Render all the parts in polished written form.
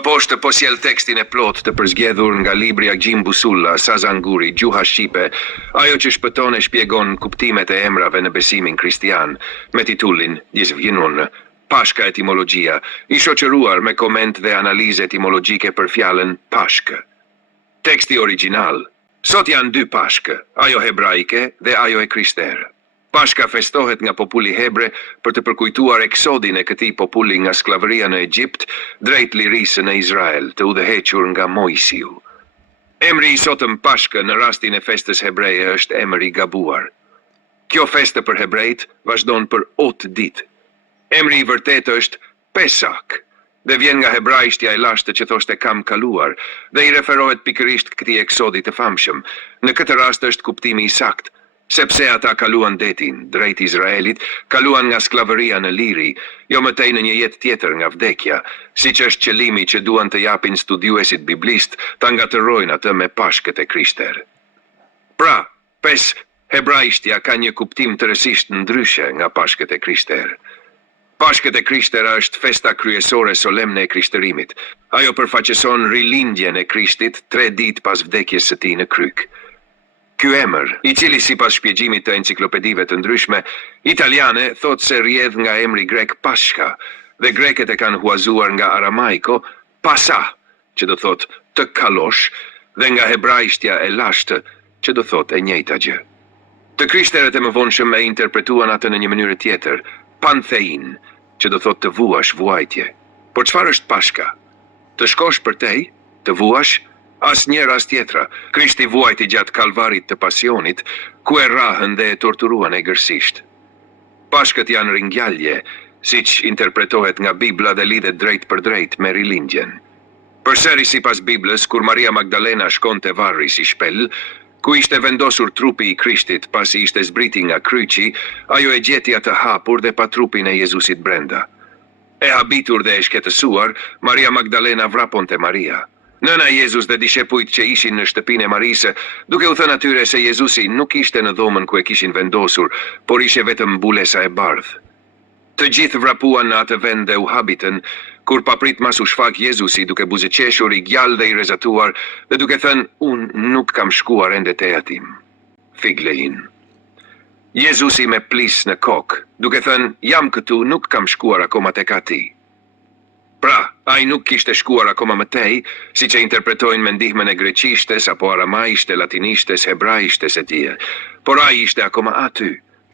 Më poshtë po sjell tekstin e plot të përzgjedhur nga libri Agjim Busulla, Sazanguri, Gjuha Shqipe, ajo që shpëton e shpjegon kuptimet e emrave në besimin kristian, me titullin Dizvjinun, Pashka etimologjia, i shoqëruar me koment dhe analizë etimologjike për fjalën pashkë. Teksti origjinal. Sot janë dy pashkë, ajo hebraike dhe ajo e krishterë. Pashka festohet nga populli hebre për të përkujtuar eksodin e këtij populli nga skllavëria në Egjipt drejt lirisë në Izrael, të udhëhequr nga Mojsiu. Emri i sotëm Pashkë në rastin e festës hebreje është emër i gabuar. Kjo festë për hebrejt vazhdon për 8 ditë. Emri i vërtetë është Pesak dhe vjen nga hebraishtja e lashtë që thoshte kam kaluar dhe i referohet pikërisht këtij eksodi të famshëm. Në këtë rast është kuptimi i saktë, sepse ata kaluan detin drejt Izraelit, kaluan nga skllavëria në liri, jo mëtej në një jetë tjetër nga vdekja, siç është qëllimi që duan të japin studiuesit biblist ta ngatërrojnë atë me pashkët e krishter. Pra, pes hebraishtja ka një kuptim tërësisht ndryshe nga pashkët e krishter. Pashkët e krishtera është festa kryesore solemne e krishtërimit. Ajo përfaqëson rilindjen e Krishtit 3 ditë pas vdekjes së tij në kryq. Ky emër, i cili sipas shpjegimit të enciklopedive të ndryshme italiane thotë se rrjedh nga emri grek Pashka, dhe greket e kanë huazuar nga aramaiko Pasa, që do thotë të kalosh, dhe nga hebraishtja e lashtë, që do thotë e njëjta gjë. Të krishteret e mëvonshëm e interpretuan atë në një mënyrë tjetër, panthein, që do thotë të vuash, vuajtje. Por çfarë është Pashka? Të shkosh përtej, të vuash? Asnjëherë as tjetra, Krishti vuajti gjatë kalvarit të pasionit, ku e rrahën dhe e torturuan egërsisht. Pashkët janë ringjallje, siç interpretohet nga Bibla dhe lidhet drejt për drejt me rilindjen. Përsëri sipas Biblës, kur Maria Magdalena shkonte varri si shpel, ku ishte vendosur trupi i Krishtit pasi ishte zbriti nga kryqi, ajo e gjeti atë hapur dhe pa trupin e Jezusit brenda. E habitur dhe e shketësuar, Maria Magdalena vraponte Maria. Nëna Jezus dhe dishepujt që ishin në shtëpinë e Marisë, duke u thënë atyre se Jezusi nuk ishte në dhomën ku e kishin vendosur, por ishte vetëm mbulesa e bardhë. Të gjithë vrapuan në atë vend dhe u habitën, kur paprit mas u shfaq Jezusi duke buzëqeshur, i gjallë dhe i rrezatuar, dhe duke thënë, unë nuk kam shkuar ende teja tim. Figlein. Jezusi me plis në kokë, duke thënë, jam këtu, nuk kam shkuar akoma tek ati. Pra, ai nuk kishte shkuar akoma më tej, siç e interpretojnë me ndihmën e greqishtes apo aramaishte, latinishtes, hebraishtes e tjerë, por ai ishte akoma aty.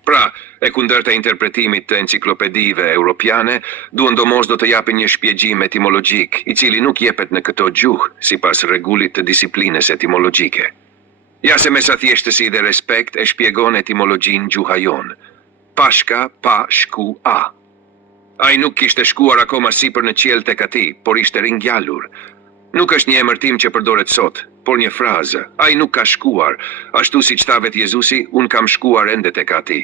Pra, e kundërta interpretimit të enciklopedive europiane, duan domos do të japin një shpjegim etimologjik, i cili nuk jepet në këto gjuhë, sipas rregullit të disiplinës etimologjike. Ja se me sa thjeshtësi dhe respekt e shpjegon etimologjin gjuha jonë. Pashka, pa, shku, a. Ai nuk kishte shkuar akoma sipër në qiell tek ati, por ishte ringjallur. Nuk është një emërtim që përdoret sot, por një frazë. Ai nuk ka shkuar, ashtu siç tha vetë Jezusi, un kam shkuar ende tek ati.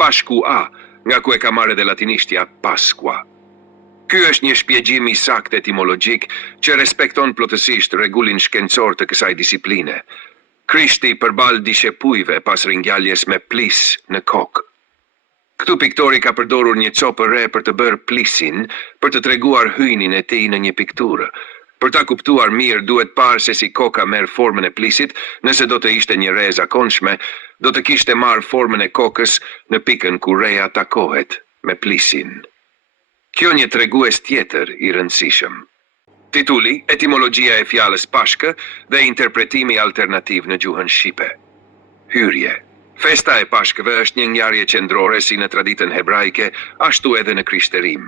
Pashku a, nga ku e ka marrë dhe latinishtja Pasqua. Ky është një shpjegim i saktë etimologjik që respekton plotësisht rregullin shkencor të kësaj disipline. Krishti përballë dishepujve pas ringjalljes me plis në kokë. Këtu piktori ka përdorur një copë re për të bërë plisin, për të treguar hyjnin e tij në një pikturë. Për ta kuptuar mirë duhet parë se si koka merr formën e plisit, nëse do të ishte një re e zakonshme, do të kishte marrë formën e kokës në pikën ku reja takohet me plisin. Kjo një tregues tjetër i rëndësishëm. Titulli, etimologjia e fjalës pashkë dhe interpretimi alternativ në gjuhën shqipe. Hyrje. Festa e pashkëve është një ngjarje qendrore si në traditën hebraike, ashtu edhe në krishterim.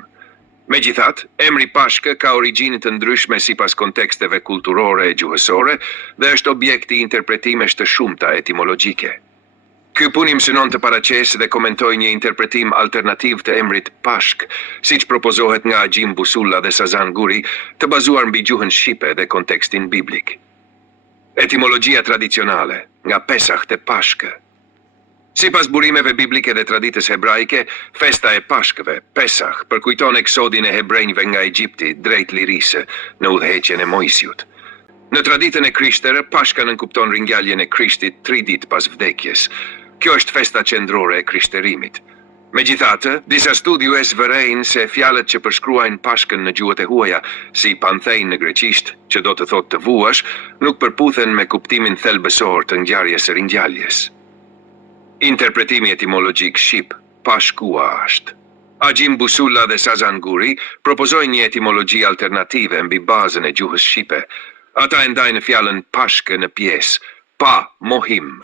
Megjithatë, emri pashkë ka origjinë të ndryshme sipas konteksteve kulturore e gjuhësore dhe është objekt i interpretimesh të shumta etimologjike. Ky punim synon të paraqesë dhe komentoj një interpretim alternativ të emrit pashk, siç propozohet nga Agjim Busulla dhe Sazanguri, të bazuar mbi gjuhën shqipe dhe kontekstin biblik. Etimologjia tradicionale, nga Pesach te pashkë. Sipas burimeve biblike dhe traditës hebraike, festa e pashkëve, Pesach, përkujton eksodin e hebrejve nga Egjipti drejt lirisë në udhëheqjen e Mojsiut. Në traditën e krishterë, pashka nënkupton ringjalljen e Krishtit 3 ditë pas vdekjes. Kjo është festa qendrore e krishterimit. Megjithatë, disa studiues vërejnë se fjalët që përshkruajnë pashkën në gjuhët e huaja, si panthejnë në greqisht, që do të thotë të vuash, nuk përputhen me kuptimin thelbësor të ngjarjes së ringjalljes. Interpretimi etimologjik shqip, pashkua është. Agjim Busulla dhe Sazan Guri propozojnë një etimologji alternative mbi bazën e gjuhës shqipe. Ata e ndajnë fjalën pashkë në pjesë, pa, mohim,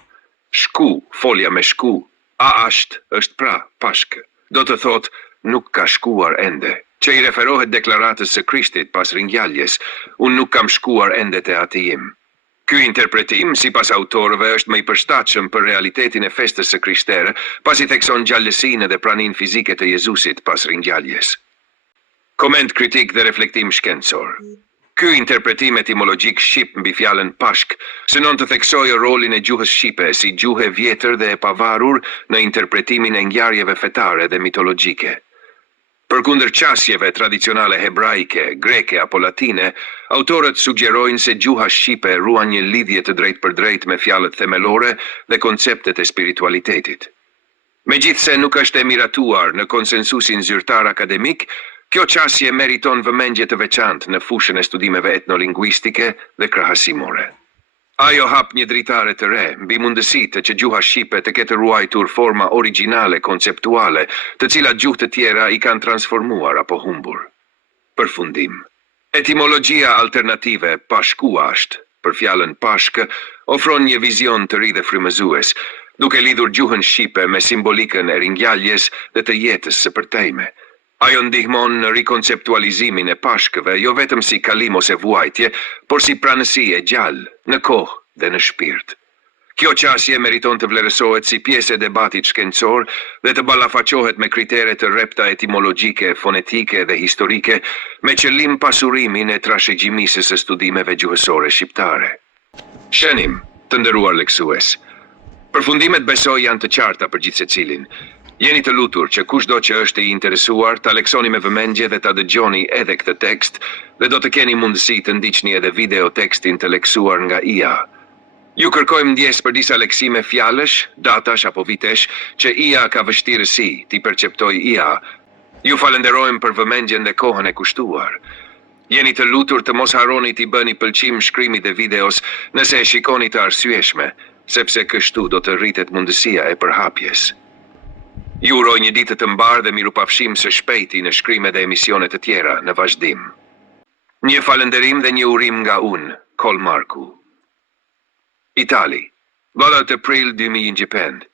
shku, folja me shku, është pra, pashkë. Do të thotë, nuk ka shkuar ende, që i referohet deklaratës së Krishtit pas ringjalljes, unë nuk kam shkuar ende te ati im. Ky interpretim, sipas autorëve, është më i përshtatshëm për realitetin e festës së krishtere, pasi thekson gjallësinë dhe praninë fizike të Jezusit pas ringjalljes. Koment kritik dhe reflektim shkencor. Ky interpretim etimologjik shqip mbi fjalën pashk synon të theksojë rolin e gjuhës shqipe si gjuhë e vjetër dhe e pavarur në interpretimin e ngjarjeve fetare dhe mitologjike. Përkundër qasjeve tradicionale hebraike, greke apo latine, autorët sugjerojnë se gjuha shqipe ruan një lidhje të drejtpërdrejtë me fjalët themelore dhe konceptet e spiritualitetit. Megjithse nuk është e miratuar në konsensusin zyrtar akademik, kjo qasje meriton vëmendje të veçantë në fushën e studimeve etnolingvistike dhe krahasimore. Ajo hap një dritare të re mbi mundësitë që gjuha shqipe të ketë ruajtur forma origjinale konceptuale, të cilat gjuhë të tjera i kanë transformuar apo humbur. Përfundim. Etimologjia alternative pashkuasht për fjalën pashkë ofron një vizion të ri dhe frymëzues, duke lidhur gjuhën shqipe me simbolikën e ringjalljes dhe të jetës së përtejme. Ajo ndihmon në rikonceptualizimin e pashkëve, jo vetëm si kalim ose vuajtje, por si pranësi e gjallë, në kohë dhe në shpirt. Kjo qasje meriton të vlerësohet si pjesë e debatit shkencor dhe të ballafaqohet me kritere të rrepta etimologjike, fonetike dhe historike, me qëllim pasurimin e trashëgimisë së studimeve gjuhësore shqiptare. Shënim, të nderuar leksues. Përfundimet besoj janë të qarta për gjithë secilin. Jeni të lutur që kushdo që është i interesuar ta leksoni me vëmendje dhe ta dëgjoni edhe këtë tekst dhe do të keni mundësi të ndiqni edhe video tekstin të leksuar nga IA. Ju kërkojmë ndjes për disa leksime fjalësh, datash apo vitesh që IA ka vështirësi t'i perceptoj IA. Ju falenderojmë për vëmendjen dhe kohën e kushtuar. Jeni të lutur të mos harroni t'i bëni pëlqim shkrimit dhe videos nëse e shikoni të arsyeshme, sepse kështu do të rritet mundësia e përhapjes. Ju uroj një ditë të mbarë dhe mirupafshim së shpejti në shkrime dhe emisione të tjera në vazhdim. Një falenderim dhe një urim nga unë, Kol Marku. Itali, 12 April 2025.